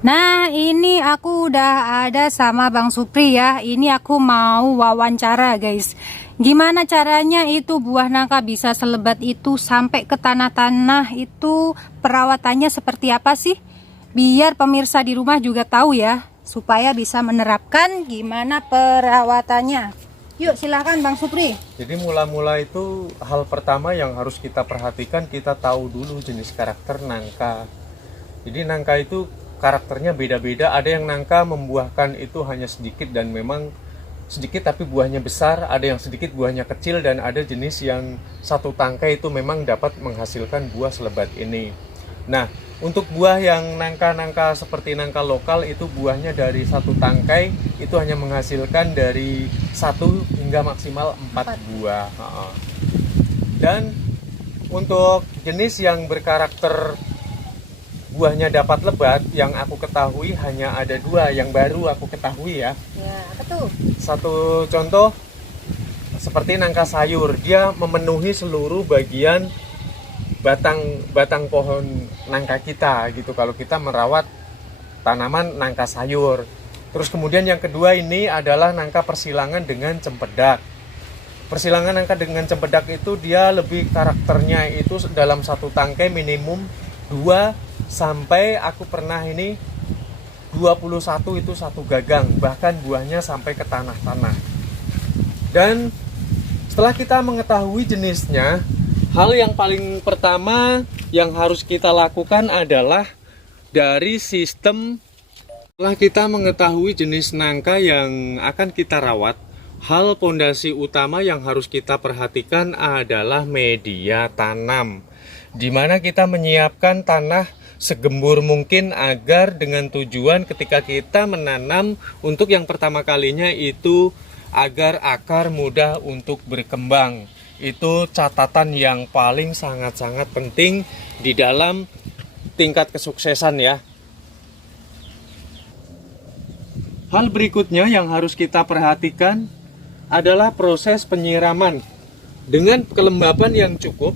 Nah, ini aku udah ada sama Bang Supri ya. Ini aku mau wawancara, guys. Gimana caranya itu buah nangka bisa selebat itu sampai ke tanah-tanah itu, perawatannya seperti apa sih? Biar pemirsa di rumah juga tahu ya, supaya bisa menerapkan gimana perawatannya. Yuk, silakan Bang Supri. Jadi mula-mula itu hal pertama yang harus kita perhatikan, kita tahu dulu jenis karakter nangka. Jadi nangka itu karakternya beda-beda. Ada yang nangka membuahkan itu hanya sedikit dan memang sedikit tapi buahnya besar. Ada yang sedikit buahnya kecil dan ada jenis yang satu tangkai itu memang dapat menghasilkan buah selebat ini. Nah, untuk buah yang nangka-nangka seperti nangka lokal itu buahnya dari satu tangkai itu hanya menghasilkan dari 1 hingga maksimal 4 buah. Dan untuk jenis yang berkarakter buahnya dapat lebat, yang aku ketahui hanya ada 2 yang baru aku ketahui ya. Ya, apa tuh? Satu contoh seperti nangka sayur, dia memenuhi seluruh bagian batang pohon nangka kita gitu kalau kita merawat tanaman nangka sayur. Terus kemudian yang kedua ini adalah nangka persilangan dengan cempedak. Persilangan nangka dengan cempedak itu dia lebih karakternya itu dalam satu tangkai minimum 2 sampai aku pernah ini 21 itu satu gagang, bahkan buahnya sampai ke tanah-tanah. Dan setelah kita mengetahui jenisnya, hal yang paling pertama yang harus kita lakukan adalah dari sistem. Setelah kita mengetahui jenis nangka yang akan kita rawat, hal pondasi utama yang harus kita perhatikan adalah media tanam, di mana kita menyiapkan tanah segembur mungkin agar dengan tujuan ketika kita menanam untuk yang pertama kalinya itu agar akar mudah untuk berkembang. Itu catatan yang paling sangat-sangat penting di dalam tingkat kesuksesan ya. Hal berikutnya yang harus kita perhatikan adalah proses penyiraman. Dengan kelembapan yang cukup,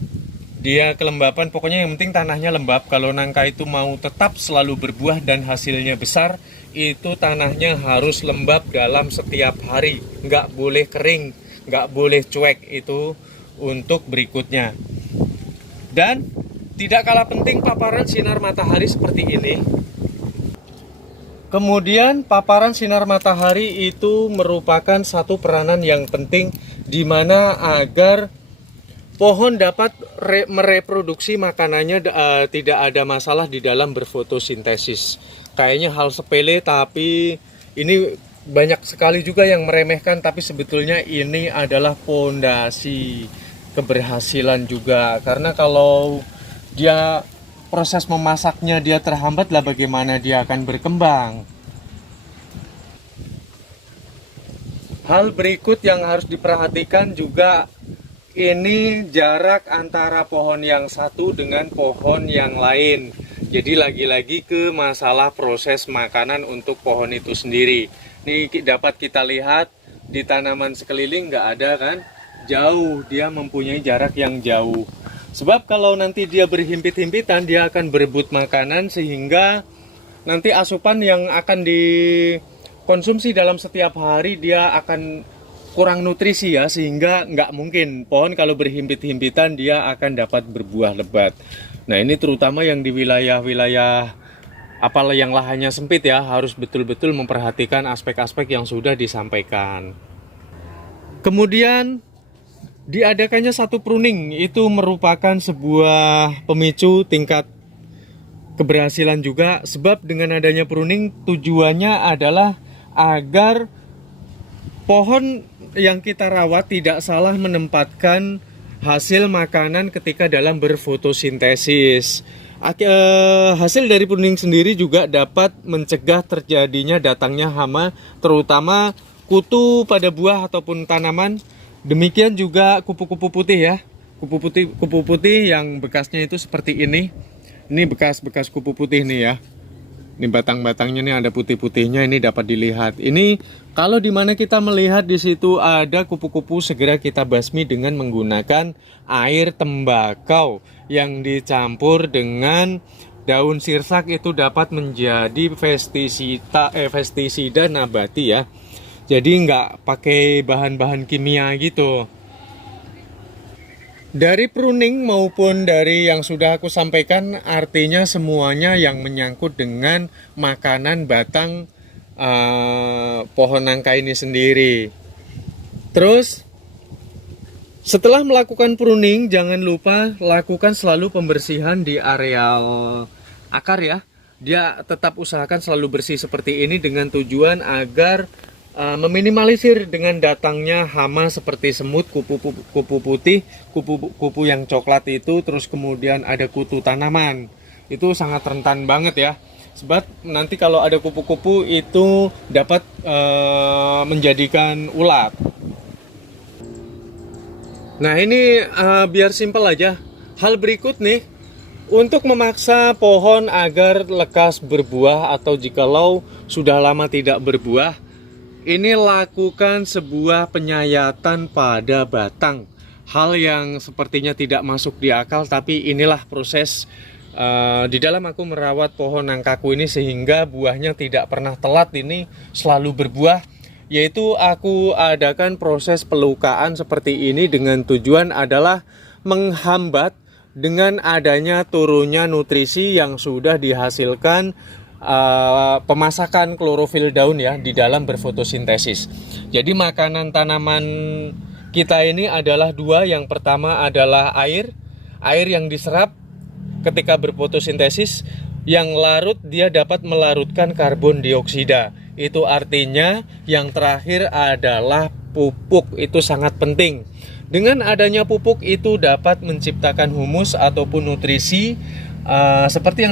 dia kelembapan pokoknya yang penting tanahnya lembab. Kalau nangka itu mau tetap selalu berbuah dan hasilnya besar, itu tanahnya harus lembab dalam setiap hari. Nggak boleh kering, nggak boleh cuek, itu untuk berikutnya. Dan tidak kalah penting paparan sinar matahari seperti ini. Kemudian paparan sinar matahari itu merupakan satu peranan yang penting di mana agar pohon dapat mereproduksi makanannya, tidak ada masalah di dalam berfotosintesis. Kayaknya hal sepele tapi ini banyak sekali juga yang meremehkan, tapi sebetulnya ini adalah pondasi keberhasilan juga. Karena kalau dia proses memasaknya dia terhambat, lah bagaimana dia akan berkembang. Hal berikut yang harus diperhatikan juga, ini jarak antara pohon yang satu dengan pohon yang lain. Jadi lagi-lagi ke masalah proses makanan untuk pohon itu sendiri. Ini dapat kita lihat di tanaman sekeliling nggak ada kan? Jauh, dia mempunyai jarak yang jauh. Sebab kalau nanti dia berhimpit-himpitan, dia akan berebut makanan sehingga nanti asupan yang akan dikonsumsi dalam setiap hari dia akan kurang nutrisi ya, sehingga nggak mungkin pohon kalau berhimpit-himpitan dia akan dapat berbuah lebat. Nah ini terutama yang di wilayah-wilayah apalah yang lahannya sempit ya, harus betul-betul memperhatikan aspek-aspek yang sudah disampaikan. Kemudian diadakannya satu pruning itu merupakan sebuah pemicu tingkat keberhasilan juga, sebab dengan adanya pruning tujuannya adalah agar pohon yang kita rawat tidak salah menempatkan hasil makanan ketika dalam berfotosintesis. Hasil dari pruning sendiri juga dapat mencegah terjadinya datangnya hama, terutama kutu pada buah ataupun tanaman. Demikian juga kupu-kupu putih ya. Kupu putih yang bekasnya itu seperti ini. Ini bekas-bekas kupu putih nih ya. Ini batang-batangnya nih ada putih-putihnya, ini dapat dilihat. Ini kalau dimana kita melihat di situ ada kupu-kupu, segera kita basmi dengan menggunakan air tembakau yang dicampur dengan daun sirsak itu dapat menjadi pestisida nabati ya. Jadi nggak pakai bahan-bahan kimia gitu. Dari pruning maupun dari yang sudah aku sampaikan, artinya semuanya yang menyangkut dengan makanan batang pohon nangka ini sendiri. Terus setelah melakukan pruning, jangan lupa lakukan selalu pembersihan di areal akar ya. Dia tetap usahakan selalu bersih seperti ini dengan tujuan agar meminimalisir dengan datangnya hama seperti semut, kupu putih, kupu yang coklat itu, terus kemudian ada kutu tanaman. Itu sangat rentan banget ya. Sebab nanti kalau ada kupu-kupu itu dapat menjadikan ulat. Nah ini biar simpel aja. Hal berikut nih, untuk memaksa pohon agar lekas berbuah atau jikalau sudah lama tidak berbuah, ini lakukan sebuah penyayatan pada batang. Hal yang sepertinya tidak masuk di akal, tapi inilah proses di dalam aku merawat pohon nangkaku ini sehingga buahnya tidak pernah telat, ini selalu berbuah. Yaitu aku adakan proses pelukaan seperti ini dengan tujuan adalah menghambat dengan adanya turunnya nutrisi yang sudah dihasilkan pemasakan klorofil daun ya di dalam berfotosintesis. Jadi makanan tanaman kita ini adalah dua. Yang pertama adalah air yang diserap ketika berfotosintesis, yang larut dia dapat melarutkan karbon dioksida. Itu artinya yang terakhir adalah pupuk, itu sangat penting. Dengan adanya pupuk itu dapat menciptakan humus ataupun nutrisi seperti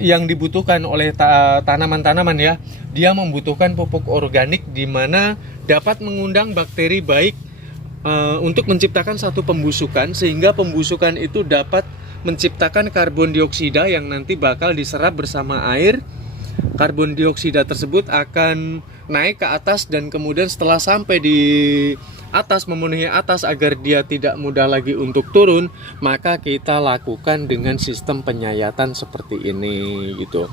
yang dibutuhkan oleh tanaman-tanaman ya. Dia membutuhkan pupuk organik di mana dapat mengundang bakteri baik untuk menciptakan satu pembusukan, sehingga pembusukan itu dapat menciptakan karbon dioksida yang nanti bakal diserap bersama air. Karbon dioksida tersebut akan naik ke atas dan kemudian setelah sampai di atas, memenuhi atas agar dia tidak mudah lagi untuk turun, maka kita lakukan dengan sistem penyayatan seperti ini gitu.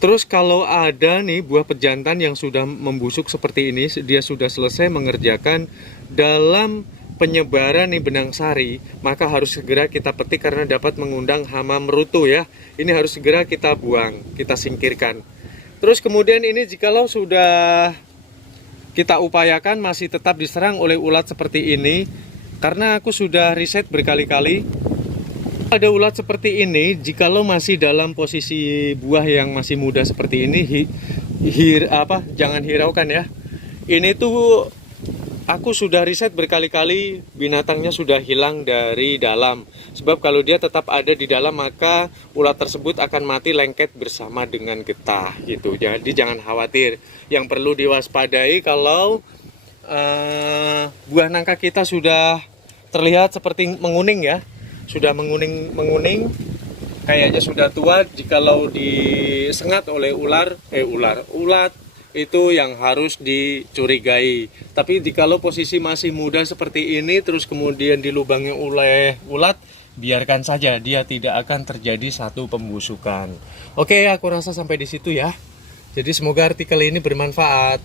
Terus kalau ada nih buah pejantan yang sudah membusuk seperti ini, dia sudah selesai mengerjakan dalam penyebaran nih benang sari, maka harus segera kita petik karena dapat mengundang hama merutu ya. Ini harus segera kita buang, kita singkirkan. Terus kemudian ini jikalau sudah kita upayakan masih tetap diserang oleh ulat seperti ini, karena aku sudah riset berkali-kali, ada ulat seperti ini jikalau masih dalam posisi buah yang masih muda seperti ini, jangan hiraukan ya. Ini tuh aku sudah riset berkali-kali, binatangnya sudah hilang dari dalam. Sebab kalau dia tetap ada di dalam, maka ulat tersebut akan mati lengket bersama dengan getah gitu. Jadi jangan khawatir. Yang perlu diwaspadai kalau buah nangka kita sudah terlihat seperti menguning ya. Sudah menguning, kayaknya sudah tua. Jikalau disengat oleh ulat itu yang harus dicurigai. Tapi jikalau posisi masih muda seperti ini terus kemudian dilubangi oleh ulat, biarkan saja, dia tidak akan terjadi satu pembusukan. Oke, aku rasa sampai di situ ya. Jadi semoga artikel ini bermanfaat.